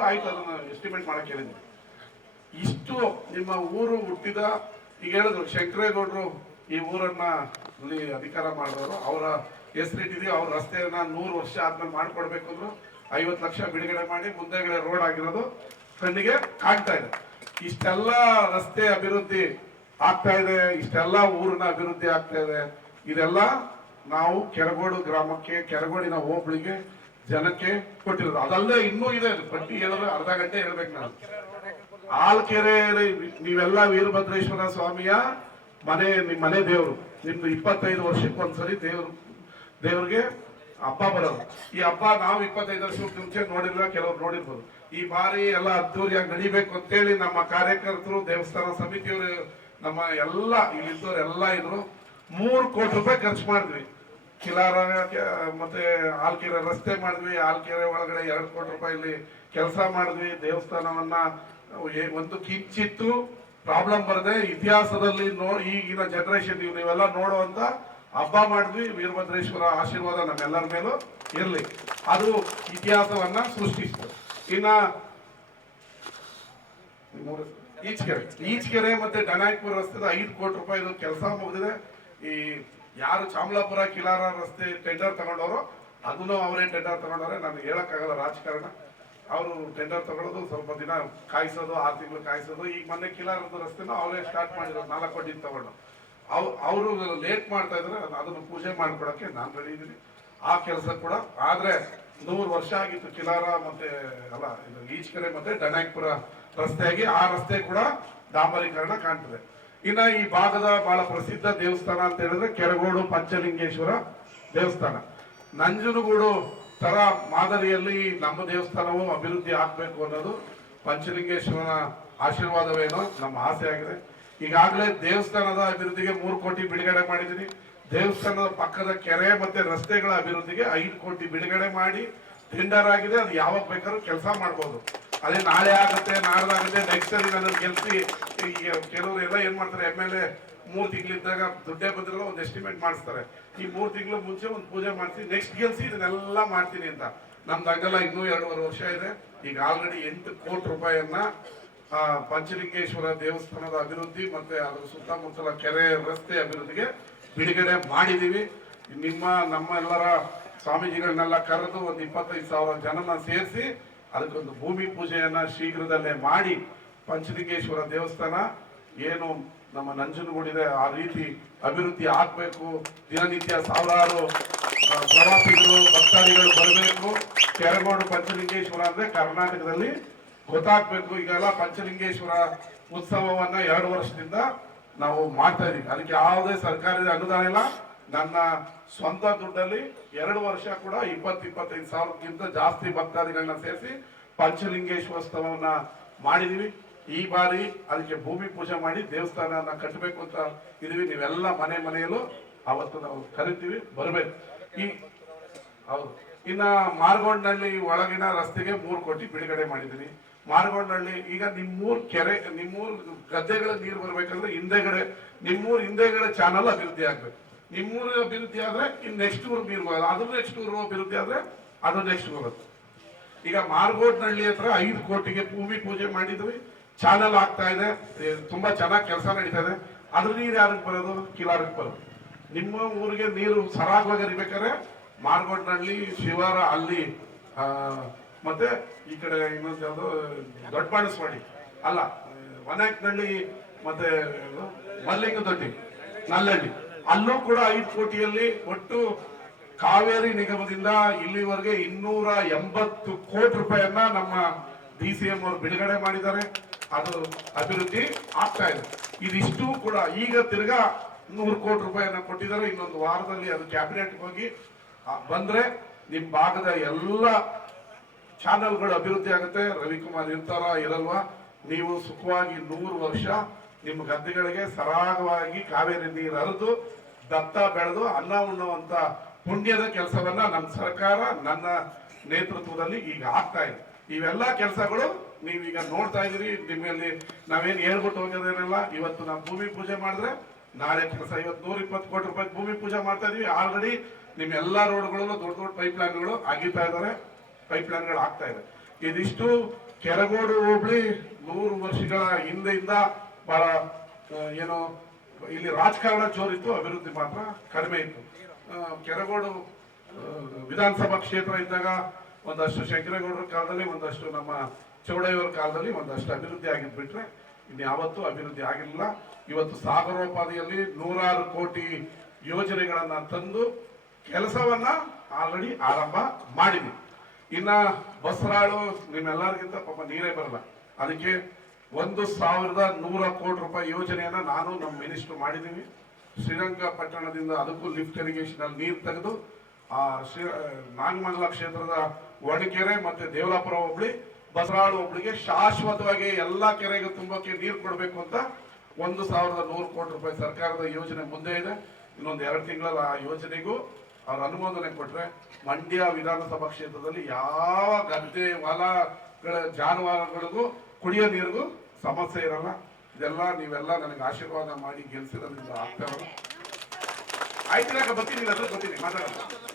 ಹೇಳಿದ್ರು, ಆಯ್ತು ಅದನ್ನ ಎಸ್ಟಿಮೇಟ್ ಮಾಡಕ್ಕೆ ಹೇಳಿದ್ವಿ. ಇಷ್ಟು ನಿಮ್ಮ ಊರು ಹುಟ್ಟಿದ, ಈಗ ಹೇಳಿದ್ರು ಶಂಕರೇಗೌಡರು ಈ ಊರನ್ನ ಇಲ್ಲಿ ಅಧಿಕಾರ ಮಾಡಿದವರು, ಅವರ ಹೆಸರಿಟ್ಟಿದೀವಿ, ಅವ್ರ ರಸ್ತೆಯನ್ನ 100 ವರ್ಷ ಆದ್ಮೇಲೆ ಮಾಡ್ಕೊಡ್ಬೇಕು ಅಂದ್ರು. 50 ಲಕ್ಷ ಬಿಡುಗಡೆ ಮಾಡಿ ಮುಂದೆಗಡೆ ರೋಡ್ ಆಗಿರೋದು ಕಣ್ಣಿಗೆ ಕಾಣ್ತಾ ಇದೆ. ಇಷ್ಟೆಲ್ಲ ರಸ್ತೆ ಅಭಿವೃದ್ಧಿ ಆಗ್ತಾ ಇದೆ, ಇಷ್ಟೆಲ್ಲ ಊರಿನ ಅಭಿವೃದ್ಧಿ ಆಗ್ತಾ ಇದೆ. ಇದೆಲ್ಲ ನಾವು ಕೆರಗೋಡು ಗ್ರಾಮಕ್ಕೆ, ಕೆರಗೋಡಿನ ಹೋಬಳಿಗೆ, ಜನಕ್ಕೆ ಕೊಟ್ಟಿರೋದು. ಅದಲ್ಲದೆ ಇನ್ನೂ ಇದೆ, ಪಟ್ಟಿ ಹೇಳಿದ್ರೆ ಅರ್ಧ ಗಂಟೆ ಹೇಳ್ಬೇಕು ನಾನು. ಆಲ್ಕೆರೆ ನೀವೆಲ್ಲ ವೀರಭದ್ರೇಶ್ವರ ಸ್ವಾಮಿಯ ಮನೆ, ನಿಮ್ಮ ಮನೆ ದೇವರು. ನಿಮ್ದು 25 ವರ್ಷಕ್ಕೆ ಒಂದ್ಸರಿ ದೇವ್ರಿಗೆ ಹಬ್ಬ ಬರೋದು. ಈ ಹಬ್ಬ ನಾವು 25 ವರ್ಷಕ್ಕೆ ಮುಂಚೆ ನೋಡಿಲ್ಲ, ಕೆಲವ್ರು ನೋಡಿರ್ಬೋದು. ಈ ಬಾರಿ ಎಲ್ಲ ಅದ್ದೂರಿಯಾಗಿ ನಡಿಬೇಕು ಅಂತೇಳಿ ನಮ್ಮ ಕಾರ್ಯಕರ್ತರು, ದೇವಸ್ಥಾನ ಸಮಿತಿಯವರು, ನಮ್ಮ ಎಲ್ಲ ಇಲ್ಲಿದ್ದವ್ರು ಇದ್ರು. 3 ಕೋಟಿ ರೂಪಾಯಿ ಖರ್ಚು ಮಾಡಿದ್ವಿ. ಕಿಲಾರ ಮತ್ತೆ ಆಲ್ಕೆರೆ ರಸ್ತೆ ಮಾಡಿದ್ವಿ. ಆಲ್ಕೆರೆ ಒಳಗಡೆ 2 ಕೋಟಿ ರೂಪಾಯಿಲಿ ಕೆಲಸ ಮಾಡಿದ್ವಿ. ದೇವಸ್ಥಾನವನ್ನ ಒಂದು ಕಿಂಚಿತ್ತು ಪ್ರಾಬ್ಲಮ್ ಬರದೆ ಇತಿಹಾಸದಲ್ಲಿ ಈಗಿನ ಜನರೇಷನ್ ನೀವೆಲ್ಲ ನೋಡುವಂತ ಹಬ್ಬ ಮಾಡಿದ್ವಿ. ವೀರಭದ್ರೇಶ್ವರ ಆಶೀರ್ವಾದ ನಮ್ಮೆಲ್ಲರ ಮೇಲೂ ಇರಲಿ. ಅದು ಇತಿಹಾಸವನ್ನ ಸೃಷ್ಟಿಸಿತು. ಇನ್ನ ಈಚಕೆರೆ ಮತ್ತೆ ಡನಾಯ್ಪುರ ರಸ್ತೆ 5 ಕೋಟಿ ರೂಪಾಯಿ ಕೆಲಸ ಮುಗಿದಿದೆ. ಈ ಯಾರು ಚಾಮಲಾಪುರ ಕಿಲಾರ ರಸ್ತೆ ಟೆಂಡರ್ ತಗೊಂಡವರು, ಅದನ್ನು ಅವರೇ ಟೆಂಡರ್ ತಗೊಂಡವ್ರೆ. ನಾನು ಹೇಳಕ್ಕಾಗಲ್ಲ, ರಾಜಕಾರಣ. ಅವರು ಟೆಂಡರ್ ತಗೊಳ್ಳೋದು, ಸ್ವಲ್ಪ ದಿನ ಕಾಯಿಸೋದು, 6 ತಿಂಗಳು ಕಾಯಿಸೋದು. ಈಗ ಮೊನ್ನೆ ಕಿಲಾರದ ರಸ್ತೆನೂ ಅವರೇ ಸ್ಟಾರ್ಟ್ ಮಾಡಿರೋದು, 4 ಕೋಟಿ ತಗೊಂಡು. ಅವರು ಲೇಟ್ ಮಾಡ್ತಾ ಇದ್ರೆ ಅದನ್ನು ಪೂಜೆ ಮಾಡ್ಕೊಡಕ್ಕೆ ನಾನು ರೆಡಿ ಇದ್ದೀನಿ. ಆ ಕೆಲಸ ಕೂಡ ಆದ್ರೆ 100 ವರ್ಷ ಆಗಿತ್ತು ಕಿಲಾರ ಮತ್ತೆ ಅಲ್ಲ ಈಚಕೆರೆ ಮತ್ತೆ ಡನಾಯ್ಪುರ ರಸ್ತೆಯಾಗಿ. ಆ ರಸ್ತೆ ಕೂಡ ಡಾಂಬರೀಕರಣ ಕಾಣ್ತದೆ. ಇನ್ನ ಈ ಭಾಗದ ಬಹಳ ಪ್ರಸಿದ್ಧ ದೇವಸ್ಥಾನ ಅಂತ ಹೇಳಿದ್ರೆ ಕೆರಗೋಡು ಪಂಚಲಿಂಗೇಶ್ವರ ದೇವಸ್ಥಾನ. ನಂಜನಗೂಡು ತರ ಮಾದರಿಯಲ್ಲಿ ನಮ್ಮ ದೇವಸ್ಥಾನವು ಅಭಿವೃದ್ಧಿ ಆಗ್ಬೇಕು ಅನ್ನೋದು ಪಂಚಲಿಂಗೇಶ್ವರನ ಆಶೀರ್ವಾದವೇನೋ ನಮ್ಮ ಆಸೆ ಆಗಿದೆ. ಈಗಾಗಲೇ ದೇವಸ್ಥಾನದ ಅಭಿವೃದ್ಧಿಗೆ 3 ಕೋಟಿ ಬಿಡುಗಡೆ ಮಾಡಿದ್ದೀನಿ. ದೇವಸ್ಥಾನದ ಪಕ್ಕದ ಕೆರೆ ಮತ್ತೆ ರಸ್ತೆಗಳ ಅಭಿವೃದ್ಧಿಗೆ 5 ಕೋಟಿ ಬಿಡುಗಡೆ ಮಾಡಿ ಟೆಂಡರ್ ಆಗಿದೆ. ಅದು ಯಾವಾಗ ಬೇಕಾದ್ರೂ ಕೆಲಸ ಮಾಡ್ಬೋದು. ಅದೇ ನಾಳೆ ಆಗುತ್ತೆ, ನಾಡ್ದಾಗುತ್ತೆ, ನೆಕ್ಸ್ಟ್ ಸರಿ ನನ್ನ ಗೆಲ್ಸಿ. ಕೆಲವರು ಎಲ್ಲ ಏನ್ ಮಾಡ್ತಾರೆ, MLA 3 ತಿಂಗಳಿದ್ದಾಗ ದುಡ್ಡೇ ಬಂದಿರೋ ಒಂದು ಎಸ್ಟಿಮೇಟ್ ಮಾಡಿಸ್ತಾರೆ. ಈ 3 ತಿಂಗಳು ಮುಂಚೆ ಒಂದು ಪೂಜೆ ಮಾಡ್ತೀನಿ, ನೆಕ್ಸ್ಟ್ ಗೆಲ್ಸಿ ಇದನ್ನೆಲ್ಲ ಮಾಡ್ತೀನಿ ಅಂತ. ನಮ್ದು ಹಂಗಲ್ಲ, ಇನ್ನೂ 2.5 ವರ್ಷ ಇದೆ. ಈಗ ಆಲ್ರೆಡಿ 8 ಕೋಟಿ ರೂಪಾಯಿಯನ್ನ ಪಂಚಲಿಂಗೇಶ್ವರ ದೇವಸ್ಥಾನದ ಅಭಿವೃದ್ಧಿ ಮತ್ತೆ ಅದರ ಸುತ್ತಮುತ್ತಲ ಕೆರೆ ರಸ್ತೆ ಅಭಿವೃದ್ಧಿಗೆ ಬಿಡುಗಡೆ ಮಾಡಿದೀವಿ. ನಮ್ಮ ಎಲ್ಲರ ಸ್ವಾಮೀಜಿಗಳನ್ನೆಲ್ಲ ಕರೆದು ಒಂದು 25,000 ಜನನ ಸೇರಿಸಿ ಅದಕ್ಕೊಂದು ಭೂಮಿ ಪೂಜೆಯನ್ನ ಶೀಘ್ರದಲ್ಲೇ ಮಾಡಿ ಪಂಚಲಿಂಗೇಶ್ವರ ದೇವಸ್ಥಾನ ಏನು ನಮ್ಮ ನಂಜನಗೂಡಿದೆ ಆ ರೀತಿ ಅಭಿವೃದ್ಧಿ ಆಗ್ಬೇಕು. ದಿನನಿತ್ಯ ಸಾವಿರಾರು ಪ್ರವಾಸಿಗರು, ಭಕ್ತಾದಿಗಳು ಬರಬೇಕು. ಕೆರಗೋಡು ಪಂಚಲಿಂಗೇಶ್ವರ ಅಂದ್ರೆ ಕರ್ನಾಟಕದಲ್ಲಿ ಗೊತ್ತಾಗ್ಬೇಕು. ಈಗೆಲ್ಲ ಪಂಚಲಿಂಗೇಶ್ವರ ಉತ್ಸವವನ್ನ 2 ವರ್ಷದಿಂದ ನಾವು ಮಾಡ್ತಾ ಇದೀವಿ. ಅದಕ್ಕೆ ಯಾವುದೇ ಸರ್ಕಾರದ ಅನುದಾನ ಇಲ್ಲ. ನನ್ನ ಸ್ವಂತ ದುಡ್ಡಲ್ಲಿ 2 ವರ್ಷ ಕೂಡ 20-25 ಸಾವಿರಕ್ಕಿಂತ ಜಾಸ್ತಿ ಭಕ್ತಾದಿಗಳನ್ನ ಸೇರಿಸಿ ಪಂಚಲಿಂಗೇಶ್ವರೋತ್ಸವವನ್ನ ಮಾಡಿದೀವಿ. ಈ ಬಾರಿ ಅದಕ್ಕೆ ಭೂಮಿ ಪೂಜೆ ಮಾಡಿ ದೇವಸ್ಥಾನ ಕಟ್ಟಬೇಕು ಅಂತ ಇದೀವಿ. ನೀವೆಲ್ಲ ಮನೆಯಲ್ಲೂ ಅವತ್ತು ನಾವು ಕರಿತೀವಿ, ಬರಬೇಕು. ಹೌದು. ಇನ್ನ ಮಾರ್ಗೋಡ್ನಹಳ್ಳಿ ಒಳಗಿನ ರಸ್ತೆಗೆ 3 ಕೋಟಿ ಬಿಡುಗಡೆ ಮಾಡಿದೀನಿ. ಮಾರ್ಗೋಡ್ನಹಳ್ಳಿ ಈಗ ನಿಮ್ಮೂರ್ ಕೆರೆ, ನಿಮ್ಮೂರ್ ಗದ್ದೆಗಳ ನೀರು ಬರ್ಬೇಕಂದ್ರೆ ಹಿಂದೆಗಡೆ ನಿಮ್ಮೂರ್ ಹಿಂದೆಗಡೆ ಚಾನಲ್ ಅಭಿವೃದ್ಧಿ ಆಗ್ಬೇಕು. ನಿಮ್ಮೂರು ಅಭಿವೃದ್ಧಿ ಆದ್ರೆ ಇನ್ ನೆಕ್ಸ್ಟ್ ಊರು ನೀರು ಬರೋದು, ಅದ್ರ ನೆಕ್ಸ್ಟ್ ಊರು ಅಭಿವೃದ್ಧಿ ಆದ್ರೆ ಅದು ನೆಕ್ಸ್ಟ್ ಬರುತ್ತೆ. ಈಗ ಮಾರ್ಗೋಡ್ನಹಳ್ಳಿ ಹತ್ರ 5 ಕೋಟಿಗೆ ಭೂಮಿ ಪೂಜೆ ಮಾಡಿದ್ವಿ. ಚಾನಲ್ ಆಗ್ತಾ ಇದೆ, ತುಂಬಾ ಚೆನ್ನಾಗಿ ಕೆಲಸ ನಡೀತಾ ಇದೆ. ಅದ್ರ ನೀರು ಯಾರಿಗೆ ಬರೋದು? ಕಿಲಾರಕ್ಕೆ ಬರೋದು. ನಿಮ್ಮ ಊರಿಗೆ ನೀರು ಸರಾಗವಾಗಿ ಹರಿಬೇಕಾದ್ರೆ ಮಾರ್ಗೋಡ್ನಹಳ್ಳಿ, ಶಿವಾರ ಅಲ್ಲಿ ಮತ್ತೆ ಈ ಕಡೆ ಇನ್ನೊಂದು ಯಾವುದು ದೊಡ್ಡ ಬಾಣಸ್ವಾಡಿ ಅಲ್ಲ, ವನಾಯಕ್ನಹಳ್ಳಿ ಮತ್ತೆ ಮಲ್ಲಿಂಗದೊಡ್ಡಿ, ನಲ್ಲಹಳ್ಳಿ, ಅಲ್ಲೂ ಕೂಡ 5 ಕೋಟಿಯಲ್ಲಿ ಒಟ್ಟು ಕಾವೇರಿ ನಿಗಮದಿಂದ ಇಲ್ಲಿವರೆಗೆ 280 ಕೋಟಿ ರೂಪಾಯಿಯನ್ನ ನಮ್ಮ DCM ಅವರು ಬಿಡುಗಡೆ ಮಾಡಿದ್ದಾರೆ. ಅದು ಅಭಿವೃದ್ಧಿ ಆಗ್ತಾ ಇದೆ. ಇದಿಷ್ಟು ಕೂಡ ಈಗ ತಿರ್ಗಾ 100 ಕೋಟಿ ರೂಪಾಯಿಯನ್ನ ಕೊಟ್ಟಿದ್ದಾರೆ. ಇನ್ನೊಂದು ವಾರದಲ್ಲಿ ಅದು ಕ್ಯಾಬಿನೆಟ್ ಹೋಗಿ ಬಂದ್ರೆ ನಿಮ್ ಭಾಗದ ಎಲ್ಲ ಚಾನಲ್ಗಳು ಅಭಿವೃದ್ಧಿ ಆಗುತ್ತೆ. ರವಿಕುಮಾರ್ ಇರ್ತಾರ ಇರಲ್ವಾ? ನೀವು ಸುಖವಾಗಿ 100 ವರ್ಷ ನಿಮ್ಮ ಗದ್ದೆಗಳಿಗೆ ಸರಾಗವಾಗಿ ಕಾವೇರಿ ನೀರು ಹರಿದು ದತ್ತ ಬೆಳೆದು ಅನ್ನ ಉಣ್ಣುವಂತ ಪುಣ್ಯದ ಕೆಲಸವನ್ನ ನಮ್ಮ ಸರ್ಕಾರ ನನ್ನ ನೇತೃತ್ವದಲ್ಲಿ ಈಗ ಆಗ್ತಾ ಇದೆ. ಇವೆಲ್ಲ ಕೆಲಸಗಳು ನೀವೀಗ ನೋಡ್ತಾ ಇದೀರಿ. ನಿಮ್ಮಲ್ಲಿ ನಾವೇನು ಹೇಳ್ಬಿಟ್ಟು ಹೋಗೋದೇನಿಲ್ಲ. ಇವತ್ತು ನಾವು ಭೂಮಿ ಪೂಜೆ ಮಾಡಿದ್ರೆ ನಾಳೆ ಕೆಲಸ. ಇವತ್ತು 120 ಕೋಟಿ ರೂಪಾಯಿ ಭೂಮಿ ಪೂಜೆ ಮಾಡ್ತಾ ಇದೀವಿ. ಆಲ್ರೆಡಿ ನಿಮ್ಮ ಎಲ್ಲಾ ರೋಡ್ಗಳಲ್ಲೂ ದೊಡ್ಡ ದೊಡ್ಡ ಪೈಪ್ ಲೈನ್ಗಳು ಆಗಿತಾ ಇದಾರೆ, ಪೈಪ್ ಲೈನ್ಗಳು ಆಗ್ತಾ ಇದೆ. ಇದಿಷ್ಟು ಕೆರಗೋಡು ಹೋಬಳಿ 100 ವರ್ಷಗಳ ಹಿಂದೆಯಿಂದ ಬಹಳ ಏನು ಇಲ್ಲಿ ರಾಜಕಾರಣ ಜೋರಿತ್ತು, ಅಭಿವೃದ್ಧಿ ಮಾತ್ರ ಕಡಿಮೆ ಇತ್ತು. ಕೆರಗೋಡು ವಿಧಾನಸಭಾ ಕ್ಷೇತ್ರ ಇದ್ದಾಗ ಒಂದಷ್ಟು ಶಂಕರೇಗೌಡರ ಕಾಲದಲ್ಲಿ, ಒಂದಷ್ಟು ನಮ್ಮ ಚೌಡಯ್ಯವರ ಕಾಲದಲ್ಲಿ ಒಂದಷ್ಟು ಅಭಿವೃದ್ಧಿ ಆಗಿದ್ ಬಿಟ್ರೆ ಇನ್ಯಾವತ್ತೂ ಅಭಿವೃದ್ಧಿ ಆಗಿರಲಿಲ್ಲ. ಇವತ್ತು ಸಾಗರೋಪಾದಿಯಲ್ಲಿ 100 ಕೋಟಿ ಯೋಜನೆಗಳನ್ನ ತಂದು ಕೆಲಸವನ್ನ ಆಲ್ರೆಡಿ ಆರಂಭ ಮಾಡಿದ್ವಿ. ಇನ್ನ ಬಸರಾಳು ನಿಮ್ಮೆಲ್ಲರಿಗಿಂತ ಪಾಪ ನೀರೇ ಬರಲ್ಲ, ಅದಕ್ಕೆ 1100 ಕೋಟಿ ರೂಪಾಯಿ ಯೋಜನೆಯನ್ನ ನಾನು ನಮ್ಮ ಮಿನಿಸ್ಟರ್ ಮಾಡಿದ್ದೀವಿ. ಶ್ರೀರಂಗಪಟ್ಟಣದಿಂದ ಅದಕ್ಕೂ ಲಿಫ್ಟ್ ಇರಿಗೇಷನ್ ಅಲ್ಲಿ ನೀರು ತೆಗೆದು ಆ ನಾಗಮಂಗಲ ಕ್ಷೇತ್ರದ ಒಣಕೆರೆ ಮತ್ತೆ ದೇವಲಾಪುರ ಹೋಬಳಿ ಬಸರಾಳು ಹೋಬಳಿಗೆ ಶಾಶ್ವತವಾಗಿ ಎಲ್ಲಾ ಕೆರೆಗೆ ತುಂಬಕ್ಕೆ ನೀರು ಕೊಡಬೇಕು ಅಂತ 1100 ಕೋಟಿ ರೂಪಾಯಿ ಸರ್ಕಾರದ ಯೋಜನೆ ಮುಂದೆ ಇದೆ. ಇನ್ನೊಂದು 2 ತಿಂಗಳಲ್ಲಿ ಆ ಯೋಜನೆಗೂ ಅವ್ರ ಅನುಮೋದನೆ ಕೊಟ್ರೆ ಮಂಡ್ಯ ವಿಧಾನಸಭಾ ಕ್ಷೇತ್ರದಲ್ಲಿ ಯಾವ ಗದ್ದೆ ಹೊಲಗಳ ಜಾನುವಾರುಗಳಿಗೂ ಕುಡಿಯೋ ನೀರಿಗೂ ಸಮಸ್ಯೆ ಇರಲ್ಲ. ಇದೆಲ್ಲ ನೀವೆಲ್ಲ ನನಗೆ ಆಶೀರ್ವಾದ ಮಾಡಿ ಗೆಲ್ಸಿರೋದ್ರಿಂದ ಆಗ್ತಾ ಇರೋದು. ಆಯ್ತು, ಬರ್ತೀನಿ ಮಾತಾಡೋಣ.